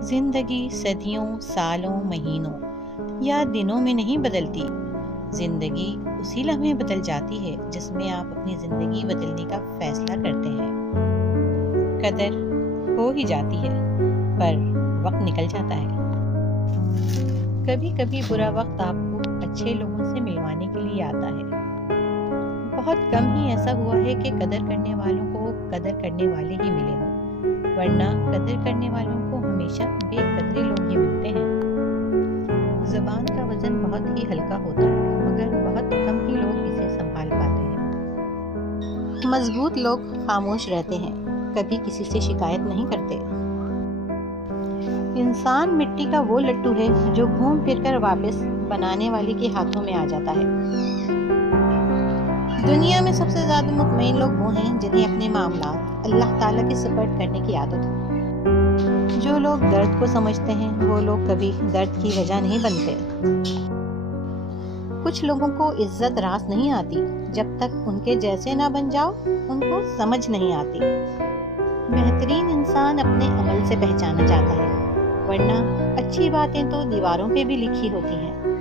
زندگی صدیوں، سالوں، مہینوں یا دنوں میں نہیں بدلتی۔ زندگی اسی لمحے بدل جاتی ہے جس میں آپ اپنی زندگی بدلنے کا فیصلہ کرتے ہیں۔ قدر ہو ہی جاتی ہے، پر وقت نکل جاتا ہے۔ کبھی کبھی برا وقت آپ کو اچھے لوگوں سے ملوانے کے لیے آتا ہے۔ بہت کم ہی ایسا ہوا ہے کہ قدر کرنے والوں کو قدر کرنے والے ہی ملے ہوں، ورنہ قدر کرنے والوں کو ہمیشہ بے قدرے لوگ ہی ملتے ہیں۔ زبان کا وزن بہت ہی ہلکا ہوتا ہے، مگر بہت کم ہی لوگ اسے سنبھال پاتے ہیں۔ مضبوط لوگ خاموش رہتے ہیں، کبھی کسی سے شکایت نہیں کرتے۔ انسان مٹی کا وہ لڈو ہے جو گھوم پھر کر واپس بنانے والے کے ہاتھوں میں آ جاتا ہے۔ دنیا میں سب سے زیادہ مطمئن لوگ وہ ہیں جنہیں اپنے معاملات اللہ تعالیٰ کے سپرد کرنے کی عادت ہو۔ جو لوگ درد کو سمجھتے ہیں وہ لوگ کبھی درد کی وجہ نہیں بنتے۔ کچھ لوگوں کو عزت راس نہیں آتی، جب تک ان کے جیسے نہ بن جاؤ ان کو سمجھ نہیں آتی۔ بہترین انسان اپنے عمل سے پہچانا جاتا ہے، ورنہ اچھی باتیں تو دیواروں پہ بھی لکھی ہوتی ہیں۔